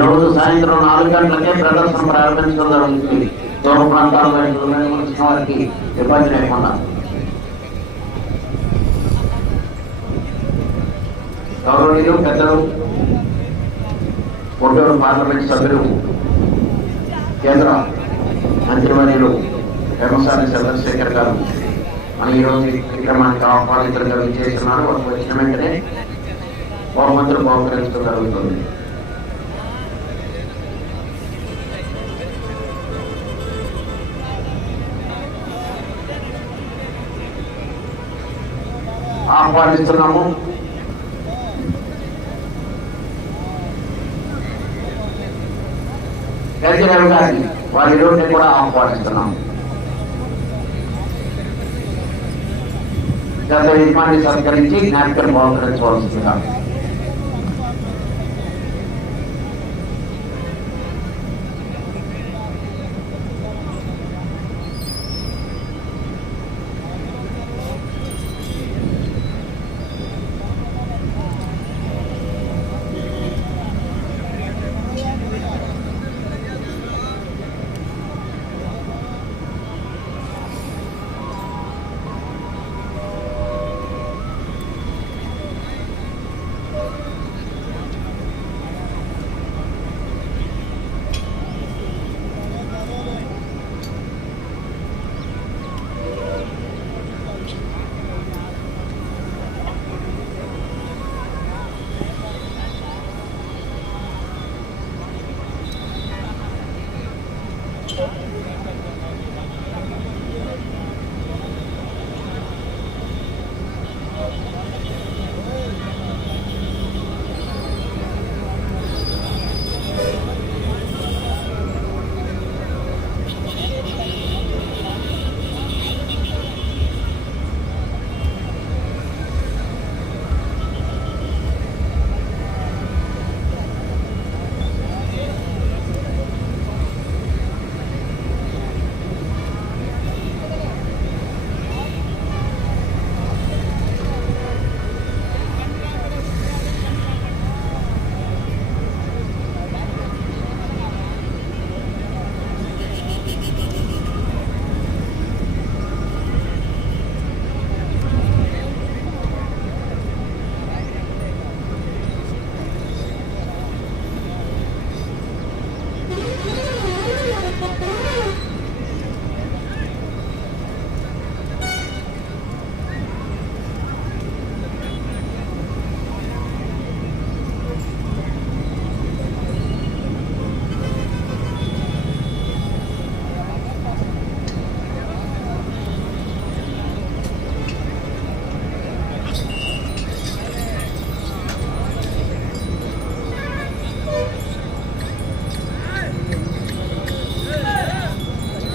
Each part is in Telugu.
ఈ రోజు సాయంత్రం నాలుగు గంటలకే ప్రదర్శన ప్రారంభించడం జరుగుతుంది. దూర ప్రాంతాల వారికి ఇబ్బంది లేకుండా. గౌరవనీయులు పెద్దలు కొట్టూరు పార్లమెంట్ సభ్యులు కేంద్ర మంత్రివర్యులు వ్యవసాయ చంద్రశేఖర్ గారు మన ఈరోజు కార్యక్రమానికి ఆహ్వానితులుగా విచ్చేస్తున్నారు. వారు వచ్చిన వెంటనే బహుమతులు బహుకరించడం జరుగుతుంది. ఆహ్వానిస్తున్నాము. గజరావు గారిని వారి రోజుని కూడా ఆహ్వానిస్తున్నాము. గత యజమాని సత్కరించి జ్ఞాపికలు బహుకరించవలసిందిగా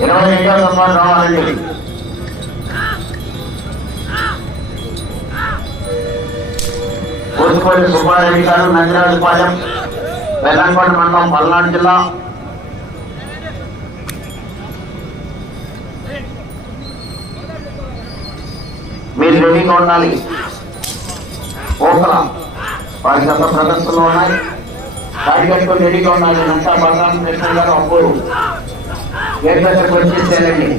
ఇరవై ఐదో నంబర్ రావాలండి కోటిపల్లి సుబ్బారెడ్డి గారు నందిరాజుపాలెం వెల్లంకోట మండలం పల్నాడు జిల్లా. మీరు రెడీగా ఉండాలి. ఓకల వారి గత ప్రదర్శనలు ఉన్నాయి. వారి రెడీగా ఉండాలి. నంతా బలరామ కృష్ణ గారు అప్పుడు గేట్ దగ్గరకు వచ్చేసేయాలండి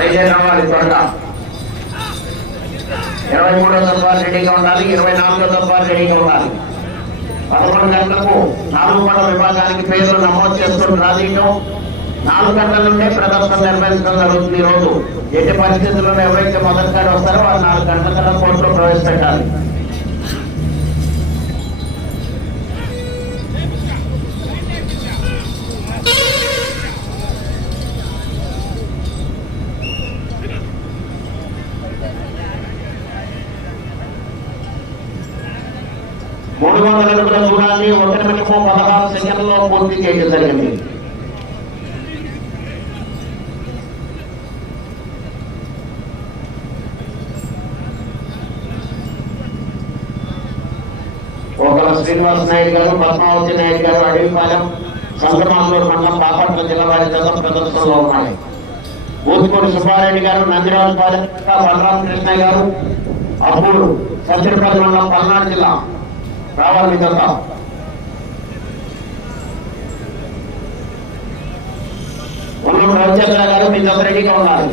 అయితే రావాలి త్వరగా ఇరవై మూడో తత్వాలు రెడీగా ఉండాలి ఇరవై నాలుగో తత్వాలు రెడీగా ఉండాలి. పదకొండు గంటలకు నాలుగు పడవ విభాగానికి పేర్లు నమోదు చేసుకుని రాజీయడం నాలుగు గంటల నుండే ప్రదర్శన నిర్వహించడం జరుగుతుంది ఈరోజు. రోజు ఎట్టి పరిస్థితుల్లో ఎవరైతే మొదటిసారి వస్తారో వాళ్ళు నాలుగు గంటల కన్నా కోర్టులో ప్రవేశపెట్టాలి. మూడు దూరాన్ని ఒక నిమిషము పదహారు సెకండ్లో పూర్తి చేయడం జరిగింది. ఒకల శ్రీనివాస్ నాయుడు గారు పద్మావతి నాయక్ గారు అడవిపాలెం సంగమాంగూరు మండలం బాపట్ల జిల్లా వారి జత ప్రదర్శనలో ఉన్నాయి. ఊతుకూరి సుబ్బారెడ్డి గారు నందిరాజుపాలెం బలరామ కృష్ణ గారు అప్పుడు సత్యపల్లి మండలం పల్నాడు జిల్లా రావాలి మీ జత ఉన్న రవిచంద్ర గారు మీ జత రెడీగా ఉన్నారు.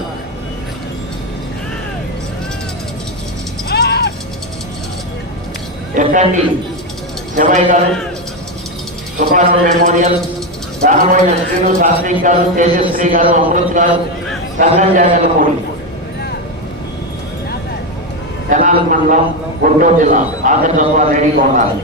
ఎక్కండి శివయ్య గారు సుబ్బారావు మెమోరియల్ దానమైన శ్రీను శాస్త్రి గారు తేజశ్రీ గారు అమృత్ గారు సంగం జాగర్లమూడి తెనాలి మండలం గుంటూరు జిల్లా ఆఖరి తత్వ రెడీగా ఉండాలి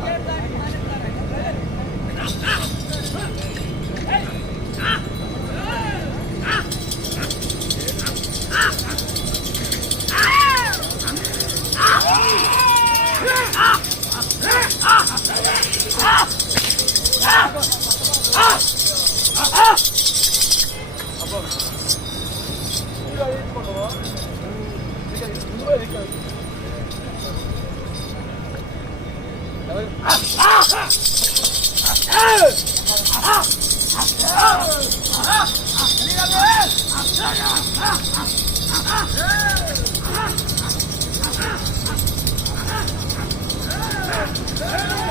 Yeah!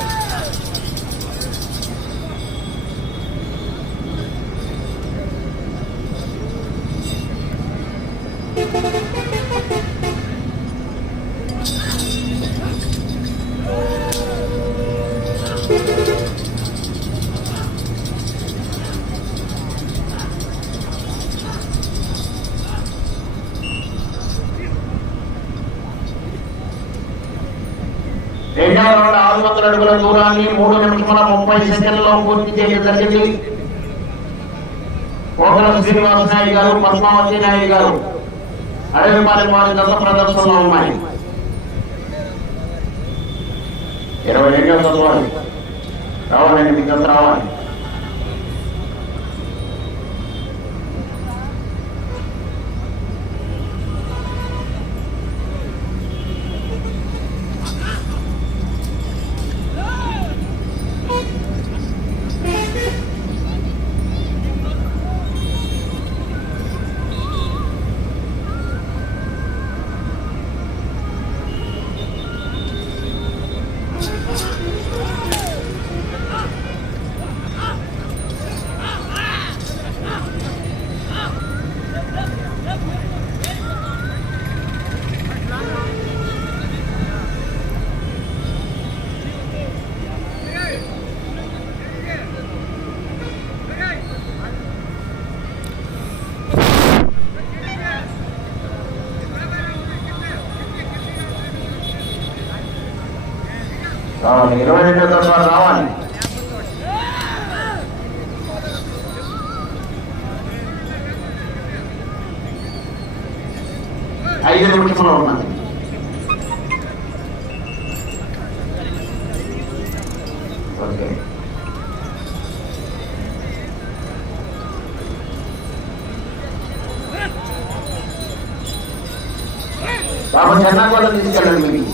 రెండవ రౌండ్ ఆరు వందల అడుగుల దూరాన్ని మూడు నిమిషముల ముప్పై సెకండ్లో పూర్తి చేయడం జరిగింది. కోకల శ్రీనివాస నాయుడు గారు పద్మావతి నాయుడు గారు అడవిపాలెం వారి దశ ప్రదర్శనలో ఉన్నాయి. ఇరవై రెండవ చదవాలి రావాలండి మీకు రావాలి. రావాలి. ఇరవై రెండో తర్వాత రావాలి. ఐదు నిమిషంలో ఉన్నది. ఓకే. బాబు చెన్నాకోట తీసుకెళ్ళండి మీకు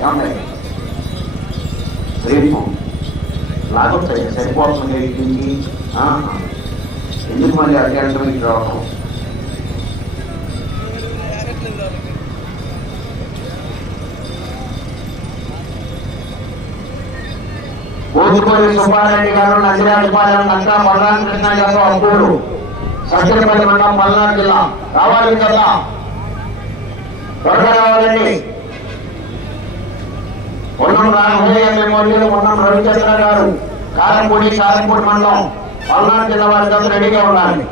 ఏమండి రేపు లాగొచ్చాయి సరిపోతుంది ఇంటికి ఎందుకు మళ్ళీ అడిగంటకి రావడం ఊదుకోని సుబ్బారెడ్డి గారు నందిరాజపాలెం నక్కా బలరామ కృష్ణ గారు అప్పుడు సత్యపల్లి మండలం మల్నాడు జిల్లా రావాలి కదా త్వరగా రావాలండి ఉన్నం రాఘవయ్య మెమోరియల్ ఉన్నం రవిచంద్ర గారు కారంపూడి కారంపూడి మండలం పల్నాడు జిల్లా వారి రెడీగా ఉండాలి.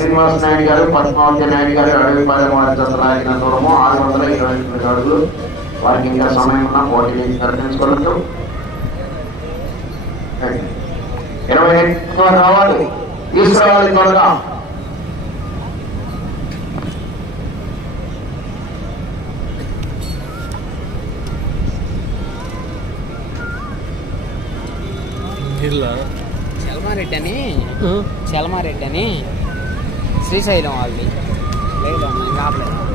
శ్రీనివాస నాయుడు గారు పద్మావతి నాయుడు గారు అడవిపాలెం వారి జత లాగిన దూరము ఆరు రెండు అడుగులు. వారికి ఇంకా సమయం ఉన్నా పోటీ ప్రకటించుకోవచ్చు ఇరవై ఐదు రావాలి. తీసుకురావాలి త్వరగా. చలమారెడ్డి అని. చలమారెడ్డి అని. శ్రీశైలం వాళ్ళది లేదు అన్న ఇంకా ఆపలేదు